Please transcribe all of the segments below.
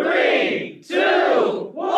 3, 2, 1!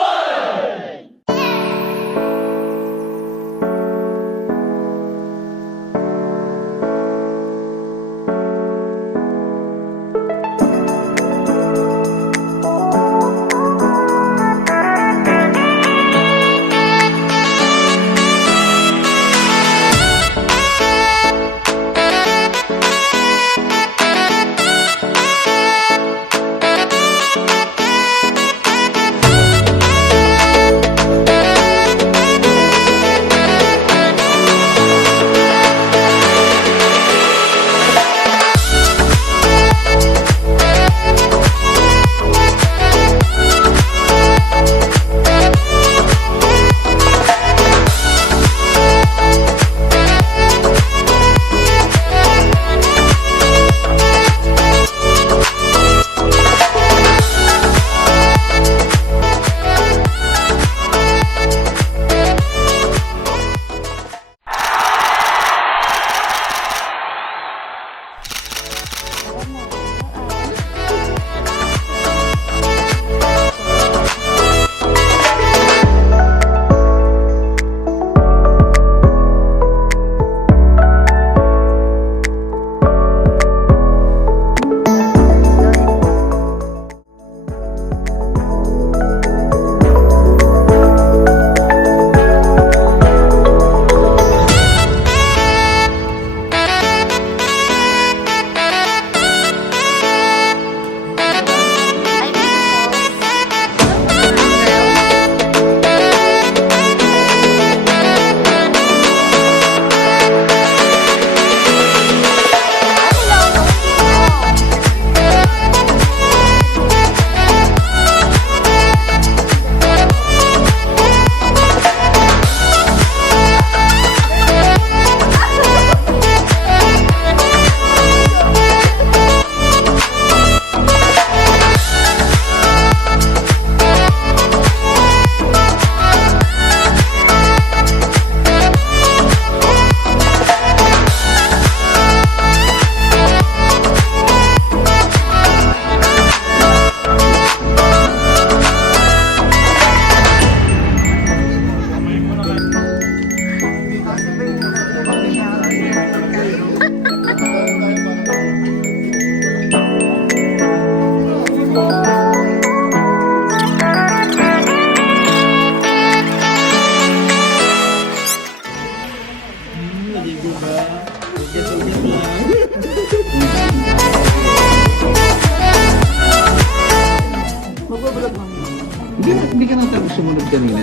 Hindi ka nang sumunod kanina.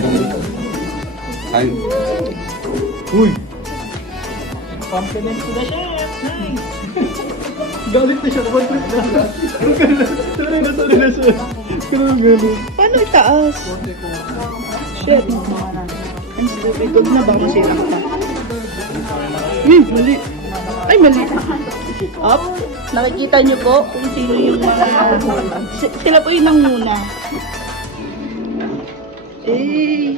Ay. Uy! Compliment to the chef. Nice. Galit na siya. Naman trip na. Sorry na siya. Paano itaas? Shit. Ang stupid. Huwag na bang masira ka? Mali. Ay, mali. Up. Nakikita niyo po kung sino yung mga... Sila po yung nanguna. Eh.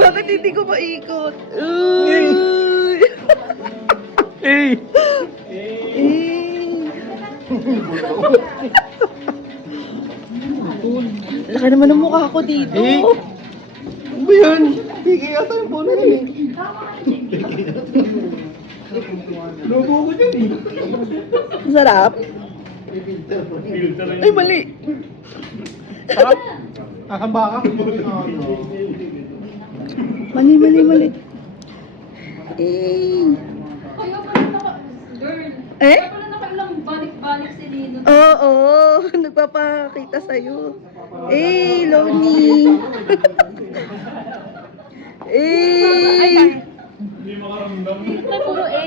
Bakit hindi ko maikot? Laki naman ang mukha ko dito. Ano ba yan? Piki yata yung phone na yun. Logo ko dyan eh. Sarap. Ay, mali. Sarap. Kakamba ka. Mali. Eh? Balik-balik si Lino. Oo, nagpapakita sa'yo. Eh, Loni. Hindi makaramdam. Ito puro A.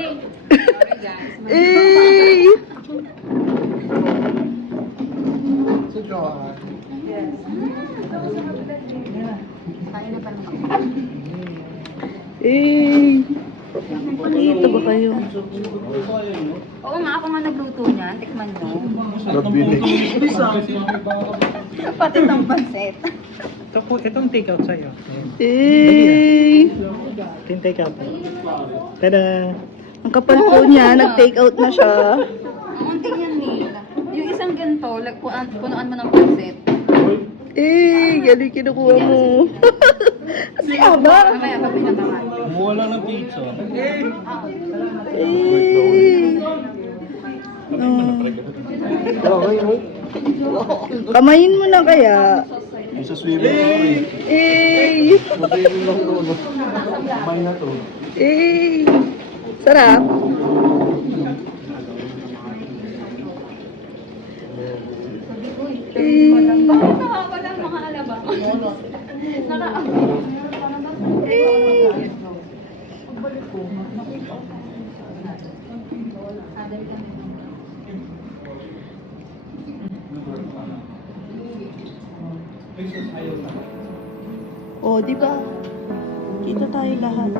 Dito ba kayo? Oo nga, ako nga nagluto niyan. Tikman mo. Pati ng pansit. Ito po, itong take out sa'yo. Eh! Ito yung take out. Tada! Ang kapal po niya, nag-take out na siya. Unti yan, Neil. Yung isang ganito, punuan mo ng pansit. Eh, galing kinukuha mo. Kasi aba. Mamaya, pag may nakaman. Kumuha lang ng pizza. Eh. Okay, no? Kamayin mo na kaya. Isa swimming. Eh. Swimming lang ito, no? May na to. Eh. Sarap. Bakit nakawala ang mga alabang? Eh. Oh, di ba? Kita tayo lahat.